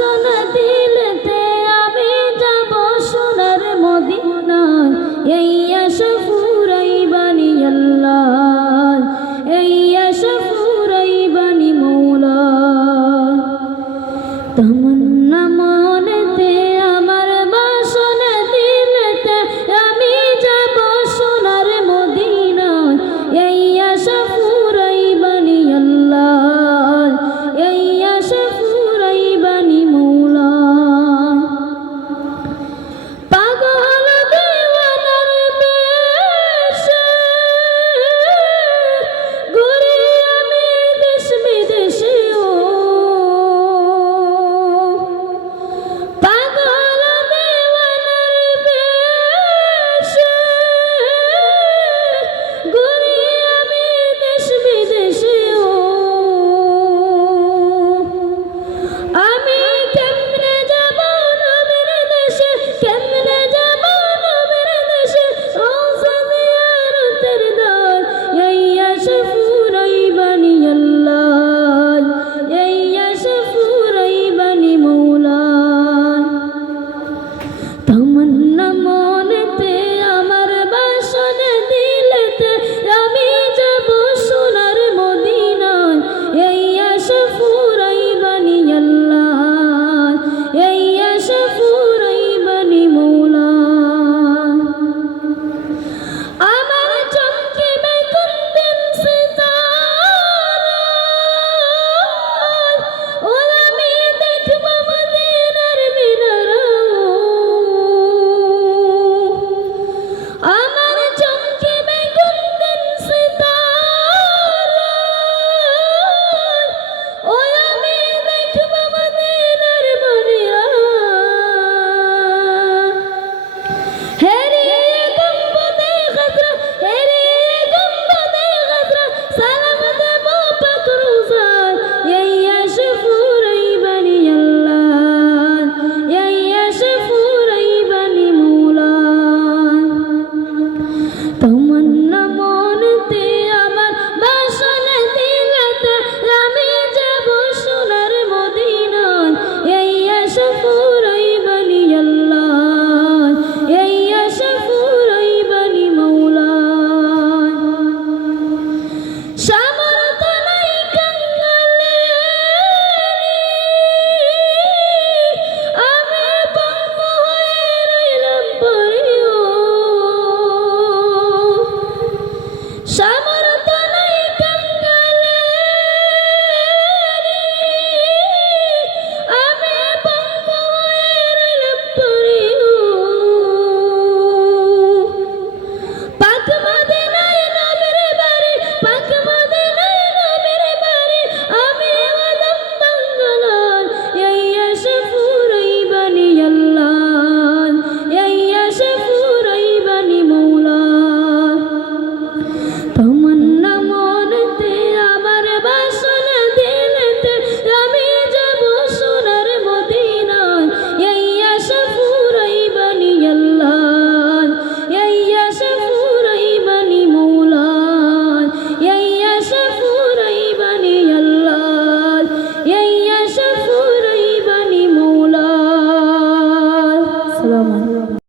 বাসনা দিলেতে আমি যাব সোনার মদিনায়। এই আশা ফুরাই বানি আল্লাহ এই আশা ফুরাই বানি মৌলা তমন্না